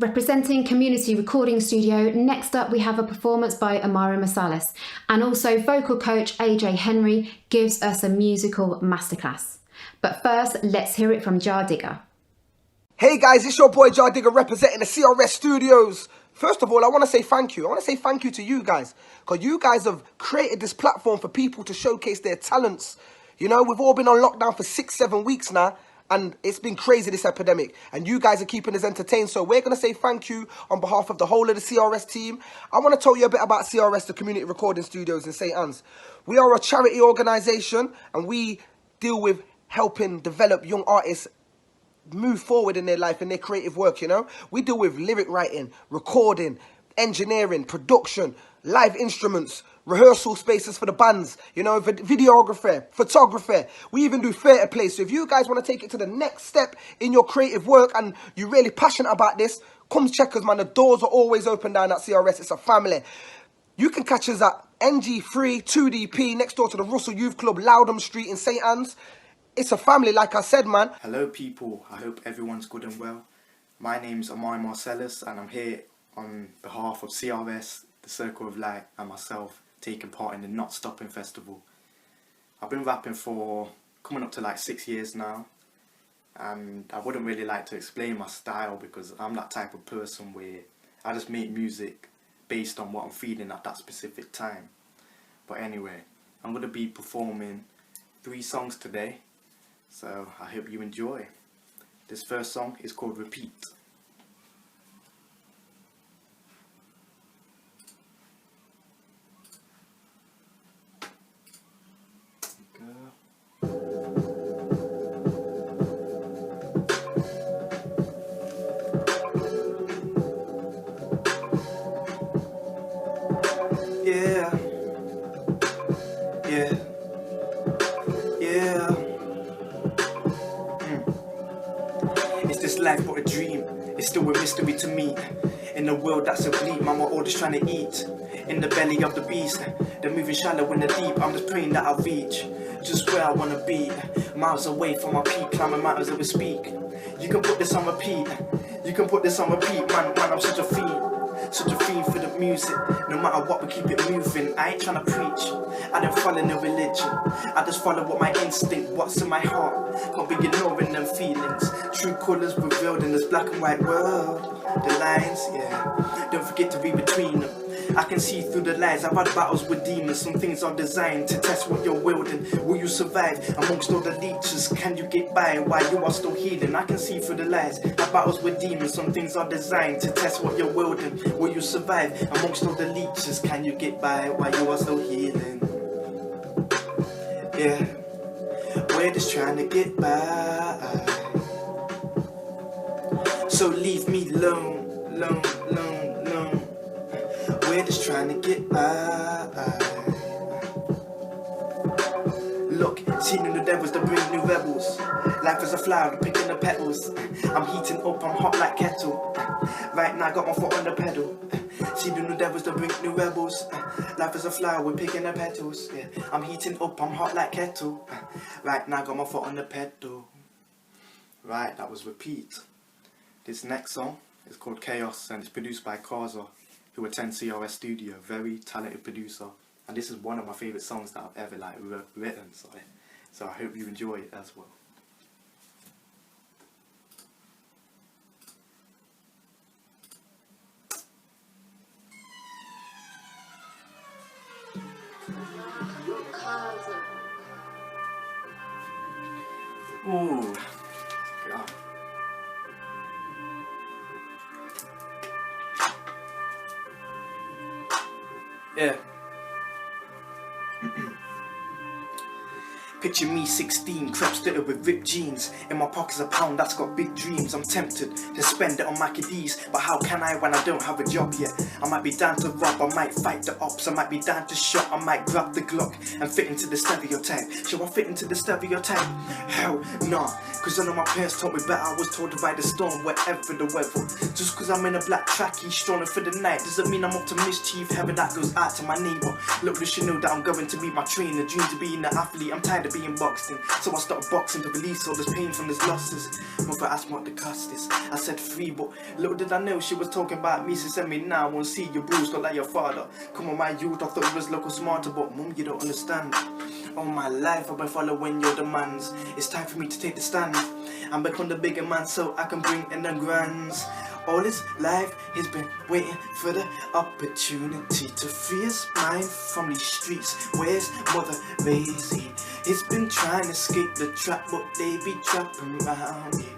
Representing Community Recording Studio, next up we have a performance by Omari Masalis, and also vocal coach Ajay Henry gives us a musical masterclass. But first, let's hear it from Jar Digger. Hey guys, it's your boy Jar Digger representing the CRS Studios. First of all, I want to say thank you. I want to say thank you to you guys, because you guys have created this platform for people to showcase their talents. You know, we've all been on lockdown for 6-7 weeks now, and it's been crazy, this epidemic. And you guys are keeping us entertained. So we're going to say thank you on behalf of the whole of the CRS team. I want to tell you a bit about CRS, the Community Recording Studios in St. Anne's. We are a charity organisation, and we deal with helping develop young artists move forward in their life and their creative work, you know. We deal with lyric writing, recording, engineering, production, live instruments, rehearsal spaces for the bands, you know, videography, photography. We even do theatre plays. So if you guys want to take it to the next step in your creative work and you're really passionate about this, come check us, man. The doors are always open down at CRS. It's a family. You can catch us at NG3 2DP next door to the Russell Youth Club, Loudham Street in St. Anne's. It's a family, like I said, man. Hello people, I hope everyone's good and well. My name's Omari Marcellus and I'm here on behalf of CRS, the Circle of Light, and myself taking part in the Nottstopping festival. I've been rapping for coming up to like 6 years now, and I wouldn't really like to explain my style because I'm that type of person where I just make music based on what I'm feeling at that specific time. But anyway, I'm going to be performing 3 songs today. So I hope you enjoy. This first song is called Repeat. Yeah. Yeah. Yeah. Is this life but a dream? It's still a mystery to me. In a world that's a bleak, mama always trying to eat. In the belly of the beast, they're moving shallow in the deep. I'm just praying that I'll reach just where I wanna be. Miles away from my peak, climbing mountains that we speak. You can put this on repeat. You can put this on repeat, man. I'm such a fiend. Such a fiend for the music. No matter what, we keep it moving. I ain't trying to preach. I don't follow no religion. I just follow what my instinct, what's in my heart. Can't be ignoring them feelings. True colours revealed in this black and white world. The lines, yeah. Don't forget to read between them. I can see through the lies. I've had battles with demons. Some things are designed to test what you're wielding. Will you survive amongst all the leeches? Can you get by while you are still healing? I can see through the lies. I've battles with demons. Some things are designed to test what you're wielding. Will you survive amongst all the leeches? Can you get by while you are still healing? Yeah, we're just trying to get by. So leave me alone, alone, alone, alone. We're just trying to get by. Look, seeing the devils that bring new rebels. Life is a flower, picking the petals. I'm heating up, I'm hot like kettle. Right now I got my foot on the pedal. See the new devils that bring new rebels. Life is a flower, we're picking the petals. Yeah, I'm heating up, I'm hot like kettle. Right now I got my foot on the pedal. Right, that was Repeat. This next song is called Chaos and it's produced by Kaza, who attends CRS Studio, very talented producer. And this is one of my favourite songs that I've ever written. So I hope you enjoy it as well. Ooh, God. Yeah. Picture me 16, crop studded with ripped jeans. In my pocket's a pound that's got big dreams. I'm tempted to spend it on Maccadees, but how can I when I don't have a job yet? I might be down to rob, I might fight the ops, I might be down to shot, I might grab the Glock and fit into the stereotype. Shall I fit into the stereotype? Hell nah, cause I know my parents told me better. I was told to ride the storm wherever the weather. Just cause I'm in a black trackie strolling for the night doesn't mean I'm up to mischief. Heaven that goes out to my neighbour. Look, you should know that I'm going to meet my trainer. Dream to being an athlete, I'm tired of of being boxed in. So I started boxing to release all this pain from these losses. Mother asked me what the cost is. I said free, but little did I know she was talking about me. She said me now, I won't see you bruised, not like your father. Come on, my youth, I thought you was local smarter, but mum, you don't understand. All my life I've been following your demands. It's time for me to take the stand and become the bigger man so I can bring in the grands. All his life he's been waiting for the opportunity to free his mind from these streets where his mother raised him. He's been trying to escape the trap, but they be trapping around him.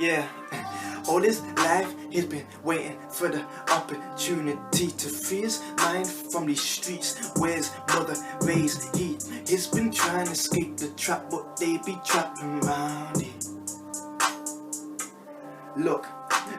Yeah, all his life he's been waiting for the opportunity to free his mind from these streets where his mother raised him. He's been trying to escape the trap, but they be trapping around him. Look,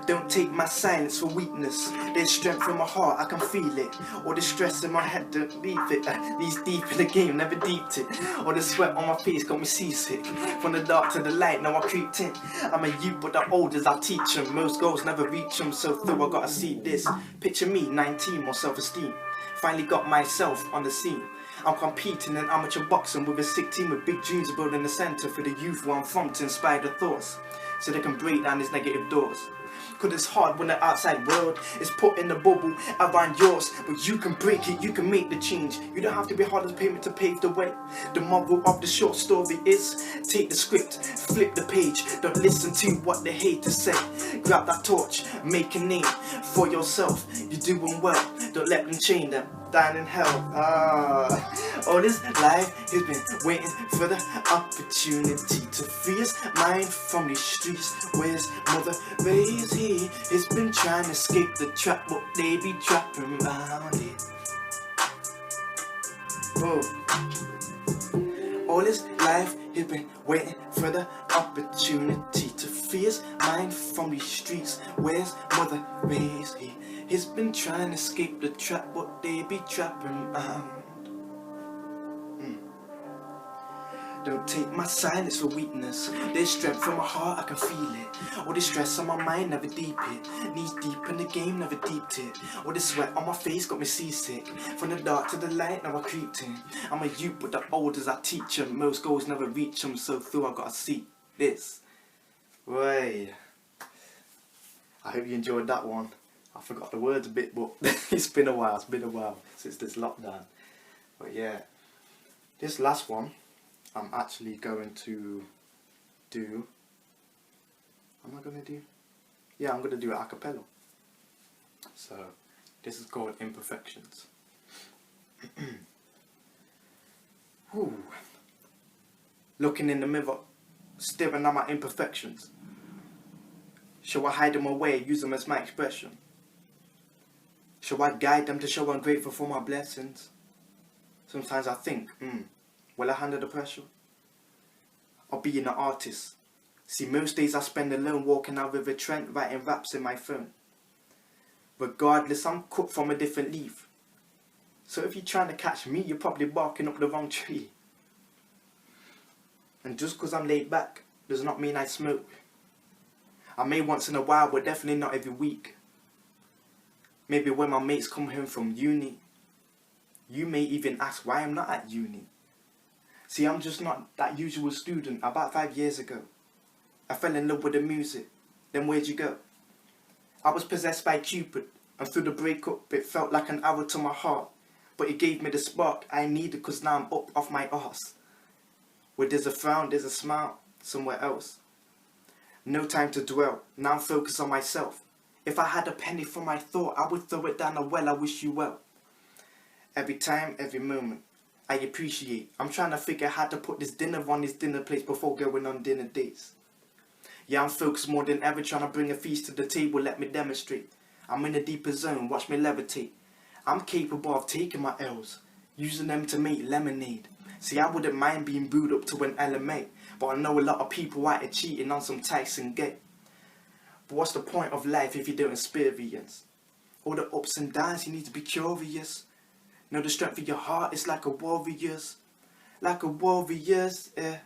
don't take my silence for weakness. There's strength in my heart, I can feel it. All the stress in my head, don't leave it. These deep in the game, never deeped it. All the sweat on my face got me seasick. From the dark to the light, now I creeped in. I'm a youth, but the old as I teach them. Most goals never reach them, so through I gotta see this. Picture me, 19, more self-esteem. Finally got myself on the scene. I'm competing in amateur boxing with a sick team with big dreams of building a centre for the youth where I'm from to inspire the thoughts, so they can break down these negative doors. Cause it's hard when the outside world is put in the bubble around yours, but you can break it, you can make the change. You don't have to be hard as pavement to pave the way. The moral of the short story is, take the script, flip the page, don't listen to what the haters say. Grab that torch, make a name for yourself. You're doing well, don't let them chain them down in hell. All his life he's been waiting for the opportunity to free his mind from these streets where his mother raised him. He's been trying to escape the trap, but they be trapping around it. Whoa. All his life he's been waiting for the opportunity to free his mind from these streets where his mother raised him. He's been trying to escape the trap, but they be trapping around. Don't take my silence for weakness. There's strength from my heart, I can feel it. All the stress on my mind, never deep it. Knees deep in the game, never deeped it. All the sweat on my face got me seasick. From the dark to the light, now I creeped in. I'm a youth, but the old as I teach them. Most goals never reach them, so through I gotta see this. Right. I hope you enjoyed that one. I forgot the words a bit, but it's been a while since this lockdown. But yeah, this last one I'm actually going to do. I'm going to do it a cappella. So this is called Imperfections. Ooh. Looking in the mirror, staring at my imperfections. Shall I hide them away, use them as my expression? Shall I guide them to show I'm grateful for my blessings? Sometimes I think, will I handle the pressure? Or being an artist? See, most days I spend alone walking out River Trent, writing raps in my phone. Regardless, I'm cut from a different leaf. So if you're trying to catch me, you're probably barking up the wrong tree. And just because I'm laid back, does not mean I smoke. I may once in a while, but definitely not every week. Maybe when my mates come home from uni. You may even ask why I'm not at uni. See, I'm just not that usual student. About 5 years ago, I fell in love with the music. Then where'd you go? I was possessed by Cupid, and through the breakup, it felt like an arrow to my heart. But it gave me the spark I needed, cause now I'm up off my arse. Where there's a frown, there's a smile somewhere else. No time to dwell, now I'm focused on myself. If I had a penny for my thought, I would throw it down a well, I wish you well. Every time, every moment, I appreciate. I'm trying to figure how to put this dinner on this dinner place before going on dinner dates. Yeah, I'm focused more than ever, trying to bring a feast to the table, let me demonstrate. I'm in a deeper zone, watch me levitate. I'm capable of taking my L's, using them to make lemonade. See, I wouldn't mind being booed up to an LMA, but I know a lot of people out there cheating on some Tyson gay. But what's the point of life if you don't experience? All the ups and downs, you need to be curious. Know the strength of your heart is like a warrior's. Like a warrior's, yeah.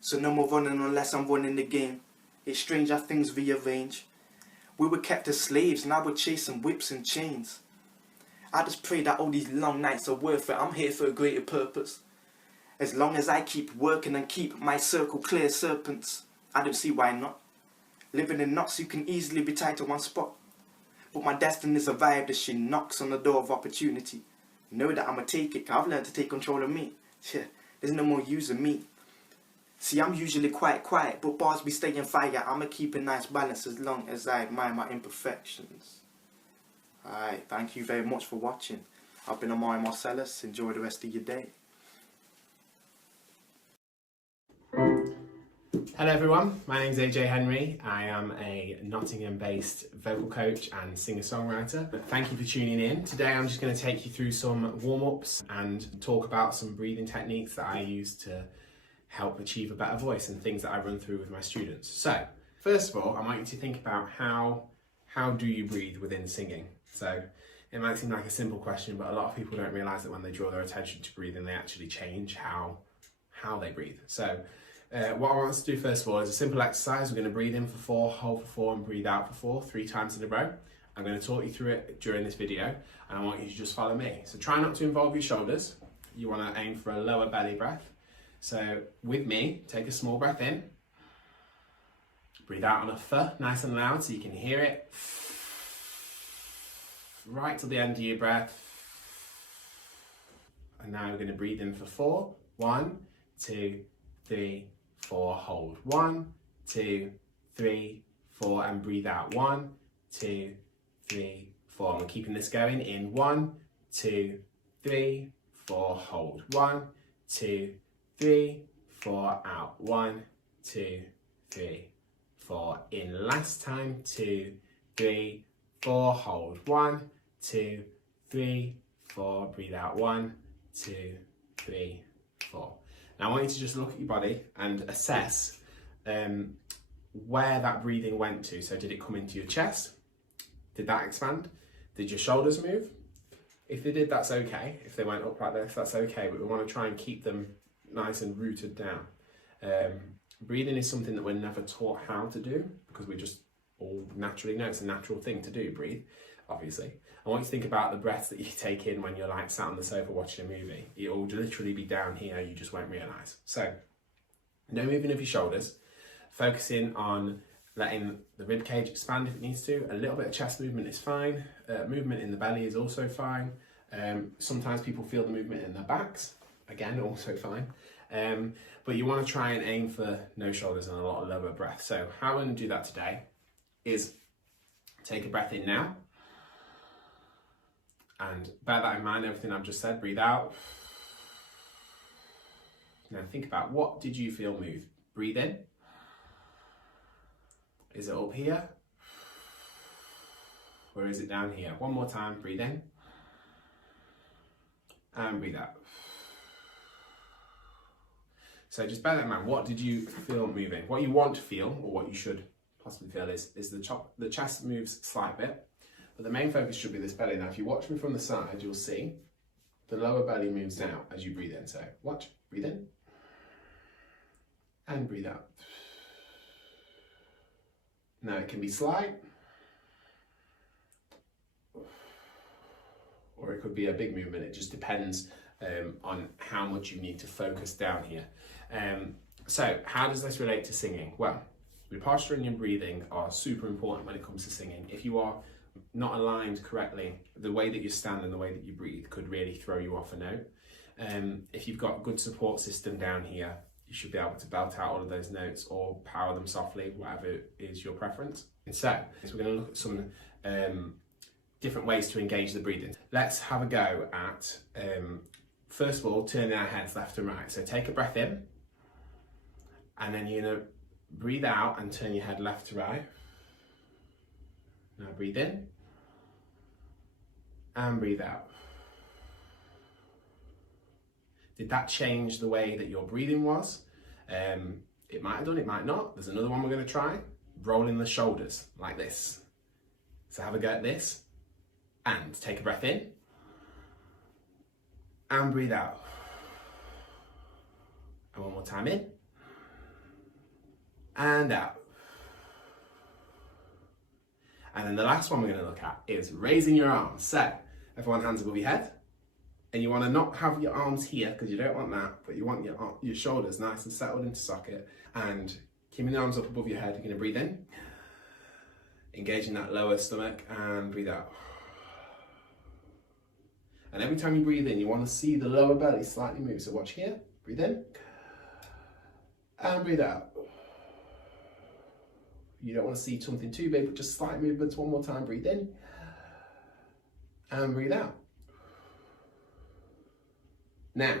So no more running unless I'm running the game. It's strange how things rearrange. We were kept as slaves, now we're chasing whips and chains. I just pray that all these long nights are worth it. I'm here for a greater purpose. As long as I keep working and keep my circle clear, serpents, I don't see why not. Living in knots, you can easily be tied to one spot. But my destiny survived as she knocks on the door of opportunity. Know that I'ma take it, 'cause I've learned to take control of me. Yeah, there's no more using me. See, I'm usually quite quiet, but bars be staying fire. I'ma keep a nice balance as long as I admire my imperfections. Alright, thank you very much for watching. I've been Omari Marcellus. Enjoy the rest of your day. Hello everyone, my name is Ajay Henry. I am a Nottingham-based vocal coach and singer-songwriter. Thank you for tuning in. Today I'm just going to take you through some warm-ups and talk about some breathing techniques that I use to help achieve a better voice and things that I run through with my students. So, first of all, I want you to think about how do you breathe within singing? So, it might seem like a simple question, but a lot of people don't realise that when they draw their attention to breathing, they actually change how they breathe. So, what I want us to do first of all is a simple exercise. We're going to breathe in for 4, hold for 4 and breathe out for 4, 3 times in a row. I'm going to talk you through it during this video and I want you to just follow me. So try not to involve your shoulders. You want to aim for a lower belly breath. So with me, take a small breath in. Breathe out on a F, nice and loud so you can hear it. Right till the end of your breath. And now we're going to breathe in for 4. 1, 2, 3, 4, hold. 1, 2, 3, 4 and breathe out. 1, 2, 3, 4. And we're keeping this going in 1, 2, 3, 4, hold. 1, 2, 3, 4 out. 1, 2, 3, 4 in. Last time. 2, 3, 4, hold. 1, 2, 3, 4. Breathe out. 1, 2, 3, 4. Now I want you to just look at your body and assess where that breathing went to. So did it come into your chest? Did that expand? Did your shoulders move? If they did, that's okay. If they went up like this, that's okay. But we want to try and keep them nice and rooted down. Breathing is something that we're never taught how to do because we just all naturally know it's a natural thing to do, breathe, obviously. I want you to think about the breaths that you take in when you're like sat on the sofa watching a movie. It'll literally be down here, you just won't realise. So, no moving of your shoulders, focusing on letting the rib cage expand if it needs to. A little bit of chest movement is fine. Movement in the belly is also fine. Sometimes people feel the movement in their backs, again, also fine. But you want to try and aim for no shoulders and a lot of lower breath. So how I'm going to do that today is take a breath in now. And bear that in mind, everything I've just said, breathe out. Now think about, what did you feel move? Breathe in. Is it up here? Or is it down here? One more time, breathe in. And breathe out. So just bear that in mind, what did you feel moving? What you want to feel, or what you should possibly feel is the chest moves a slight bit. But the main focus should be this belly. Now, if you watch me from the side, you'll see the lower belly moves down as you breathe in. So watch, breathe in and breathe out. Now it can be slight or it could be a big movement. It just depends on how much you need to focus down here. So how does this relate to singing? Well, your posture and your breathing are super important when it comes to singing. If you are not aligned correctly, the way that you stand and the way that you breathe could really throw you off a note. If you've got a good support system down here, you should be able to belt out all of those notes or power them softly, whatever is your preference. And so we're going to look at some different ways to engage the breathing. Let's have a go at, first of all, turning our heads left and right. So take a breath in, and then you're going to breathe out and turn your head left to right. Now breathe in and breathe out. Did that change the way that your breathing was? It might have done, it might not. There's another one we're going to try. Rolling the shoulders like this. So have a go at this and take a breath in and breathe out. And one more time in and out. And then the last one we're going to look at is raising your arms. So Everyone hands above your head. And you want to not have your arms here because you don't want that, but you want your shoulders nice and settled into socket. And keeping the arms up above your head, you're going to breathe in, engaging that lower stomach, and breathe out. And every time you breathe in, you want to see the lower belly slightly move. So watch here, breathe in, and breathe out. You don't want to see something too big, but just slight movements. One more time, breathe in, and breathe out. Now,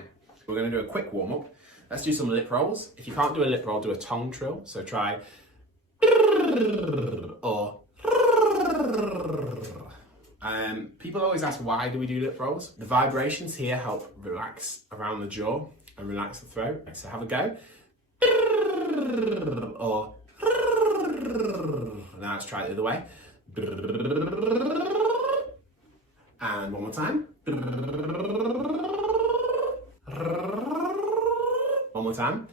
we're going to do a quick warm-up. Let's do some lip rolls. If you can't do a lip roll, do a tongue trill. So try or people always ask, why do we do lip rolls? The vibrations here help relax around the jaw and relax the throat. So have a go. Or now let's try it the other way. And one more time. One more time.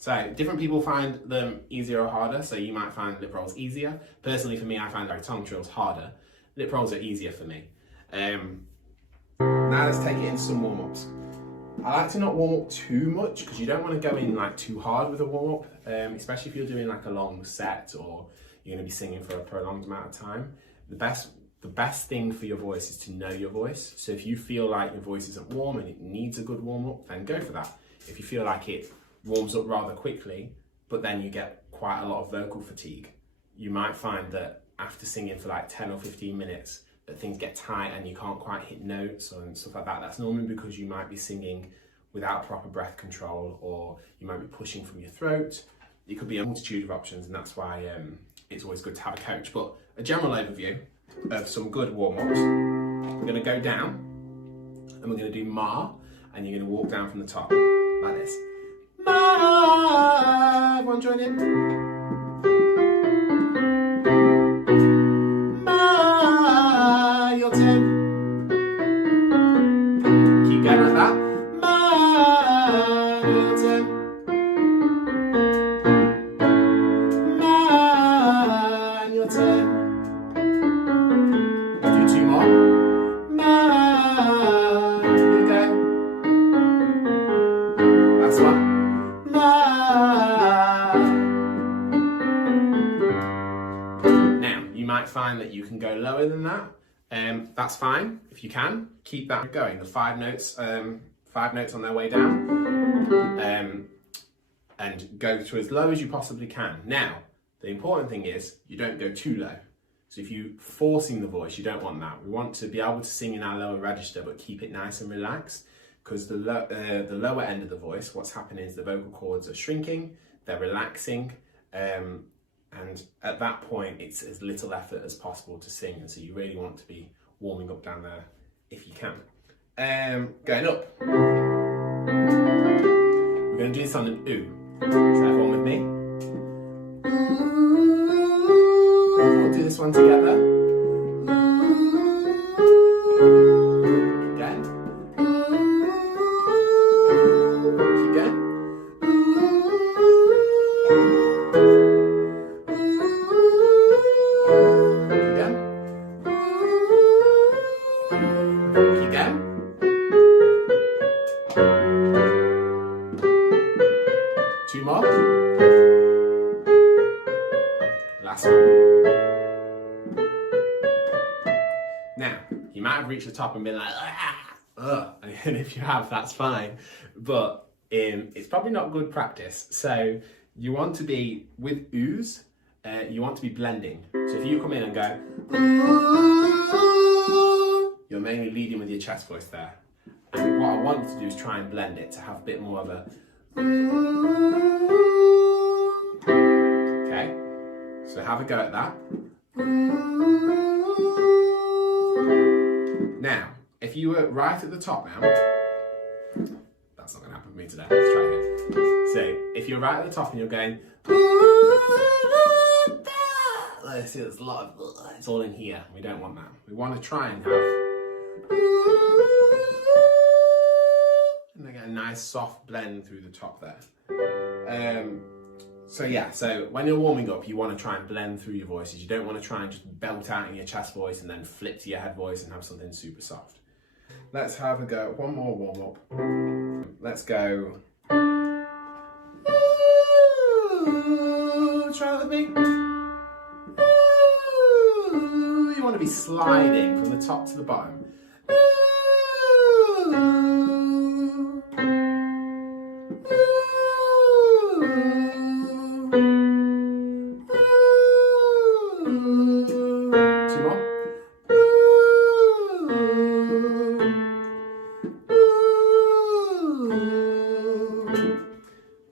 So different people find them easier or harder. So you might find lip rolls easier. Personally, for me, I find like tongue trills harder. Lip rolls are easier for me. Now let's take it into some warm-ups. I like to not warm up too much because you don't want to go in like too hard with a warm-up, especially if you're doing like a long set or you're going to be singing for a prolonged amount of time. The best thing for your voice is to know your voice. So if you feel like your voice isn't warm and it needs a good warm-up, then go for that. If you feel like it warms up rather quickly, but then you get quite a lot of vocal fatigue, you might find that after singing for like 10 or 15 minutes, that things get tight and you can't quite hit notes and stuff like that. That's normally because you might be singing without proper breath control, or you might be pushing from your throat. It could be a multitude of options, and that's why it's always good to have a coach. But a general overview of some good warm-ups. We're going to go down and we're going to do Ma, and you're going to walk down from the top like this. Ma, everyone join in. Ma, your turn. Keep going like that. Ma, your turn. Ma, your turn. Find that you can go lower than that. That's fine if you can. Keep that going. The 5 notes on their way down, and go to as low as you possibly can. Now, the important thing is you don't go too low. So if you're forcing the voice, you don't want that. We want to be able to sing in our lower register, but keep it nice and relaxed, because the lower end of the voice, what's happening is the vocal cords are shrinking, they're relaxing, and at that point, it's as little effort as possible to sing. And so you really want to be warming up down there if you can. Going up. We're going to do this on an ooh. So everyone with me? We'll do this one together. Keep going. Keep going. Reach the top and be like, and if you have, that's fine, but it's probably not good practice. So you want to be, with oohs, you want to be blending. So if you come in and go, you're mainly leading with your chest voice there. And what I want you to do is try and blend it to have a bit more of a, okay? So have a go at that. Now, if you were right at the top now, that's not going to happen with me today, let's try again. So, if you're right at the top and you're going, see there's a lot of, it's all in here, we don't want that. We want to try and have, and they get a nice soft blend through the top there. So yeah, so when you're warming up, you want to try and blend through your voices. You don't want to try and just belt out in your chest voice and then flip to your head voice and have something super soft. Let's have a go. One more warm up. Let's go. Ooh, try that with me. Ooh, you want to be sliding from the top to the bottom. Ooh. Two more.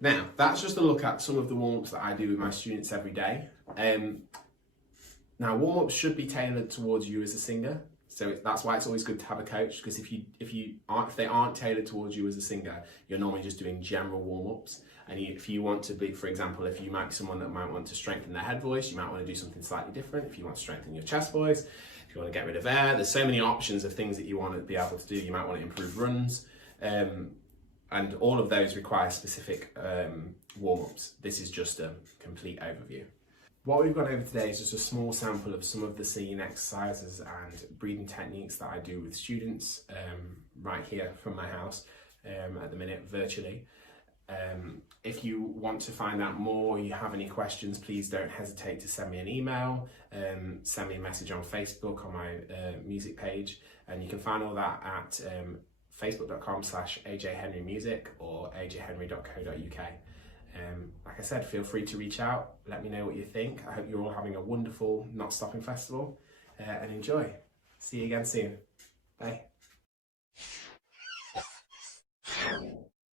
Now, that's just a look at some of the warm-ups that I do with my students every day. Now, warm-ups should be tailored towards you as a singer. So that's why it's always good to have a coach, because if they aren't tailored towards you as a singer, you're normally just doing general warm-ups. And if you want to be, for example, if you might be someone that might want to strengthen their head voice, you might want to do something slightly different. If you want to strengthen your chest voice, if you want to get rid of air, there's so many options of things that you want to be able to do. You might want to improve runs. And all of those require specific warm-ups. This is just a complete overview. What we've gone over today is just a small sample of some of the singing exercises and breathing techniques that I do with students right here from my house at the minute virtually. If you want to find out more, you have any questions, please don't hesitate to send me an email, send me a message on Facebook on my music page, and you can find all that at facebook.com/ajhenrymusic or ajhenry.co.uk. Like I said, feel free to reach out, let me know what you think. I hope you're all having a wonderful Not Stopping Festival and enjoy. See you again soon. Bye.